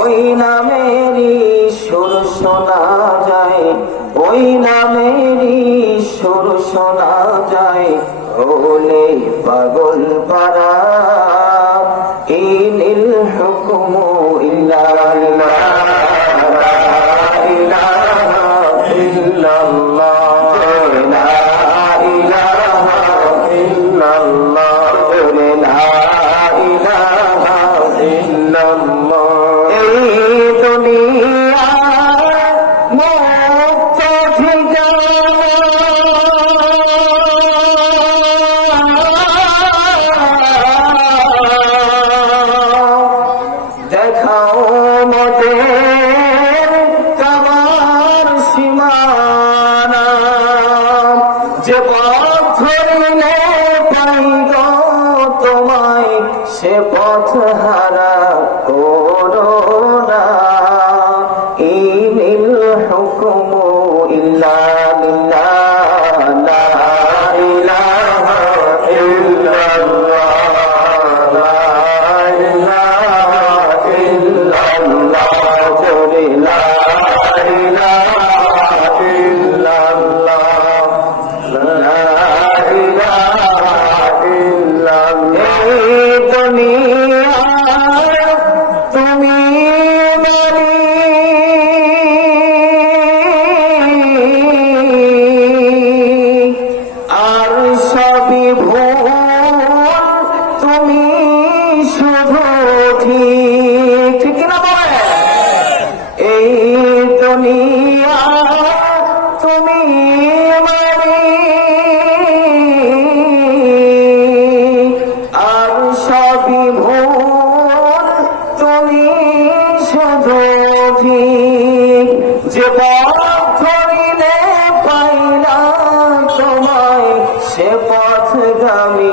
ওই নামেরই সুর শোনা যায়, ওই নামেরই সুর শোনা যায়, ওলে পাগল পারা ইনিল হুকমু ইল্লা লিল্লাহ, লা ইলাহা ইল্লাল্লাহ, লা ইলাহা ইল্লাল্লাহ, লা ইলাহা ইল্লাল্লাহ। এই দুনিয়া মুক্ত দেখাও মোদের কাবার সীমানা, যে পথ ধরিলে পাইব তোমায়, সে পথ হারা করো না। ইনিল হুকমু ইল্লা লিল্লাহ, লা ইলাহা ইল্লাল্লাহ, লা ইলাহা ইল্লাল্লাহ, লা ইলাহা ইল্লাল্লাহ, লা ইলাহা ইল্লাল্লাহ। এই দুনিয়া তুমি আর সবই ভুল, তুমি শুধু ঠিক, ঠিক না বলে? এই দুনিয়া তুমি আর সবই ভুল, তুমি শুধু ঠিক, যে পথ ধরিলে পাই না তোমায়, সে পথগামী